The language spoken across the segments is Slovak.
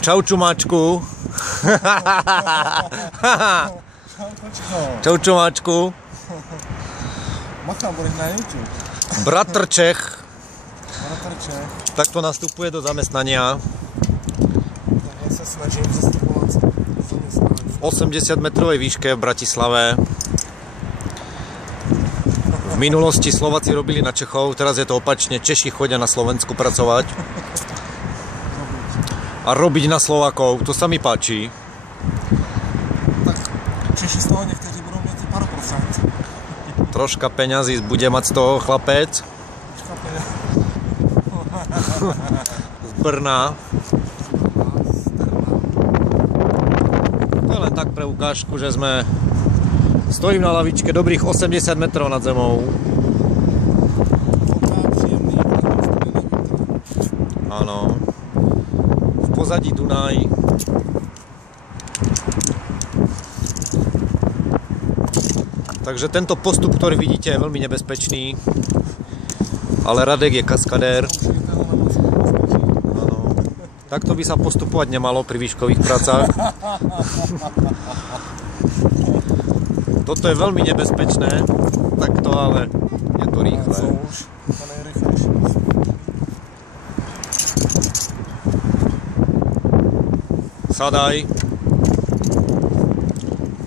Čau čumáčku. Čau čumáčku. Macha, budeš na YouTube. Bratr Čech. Bratr Čech. Takto nastupuje do zamestnania. Ja sa snažím zastupovať zamestnanie. V 80-metrovej výške v Bratislave. V minulosti Slováci robili na Čechov, teraz je to opačne. Češi chodia na Slovensku pracovať. A robiť na Slovákov, to sa mi páči. Tak Češi z toho niektorí budú mať pár procent. Troška peňazí bude mať z toho chlapec. Z Brna. To je len tak pre ukážku, že stojím na lavičke dobrých 80 metrov nad zemou. Áno. V pozadí Dunaj. Takže tento postup, ktorý vidíte, je veľmi nebezpečný. Ale Radek je kaskadér. Áno. Takto by sa postupovať nemalo pri výškových pracách. Toto je veľmi nebezpečné. Takto, ale je to rýchle. Sadaj.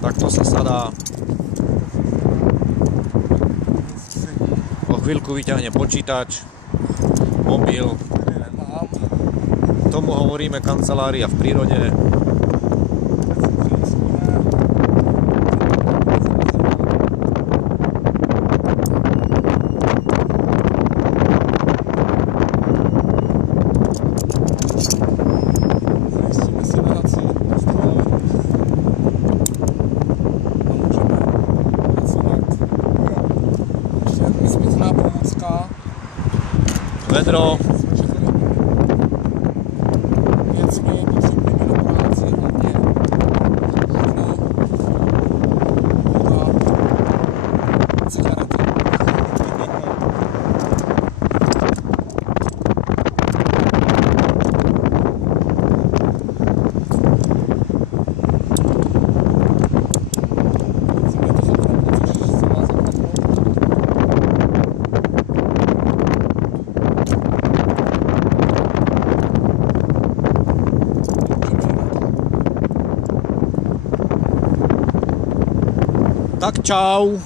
Takto sa sadá. O chvíľku vyťahne počítač, mobil. Tomu hovoríme kancelária v prírode. Vedro. Věcmi potřebnými do práci, hlavně okno, voda, cigarety. Tak čau.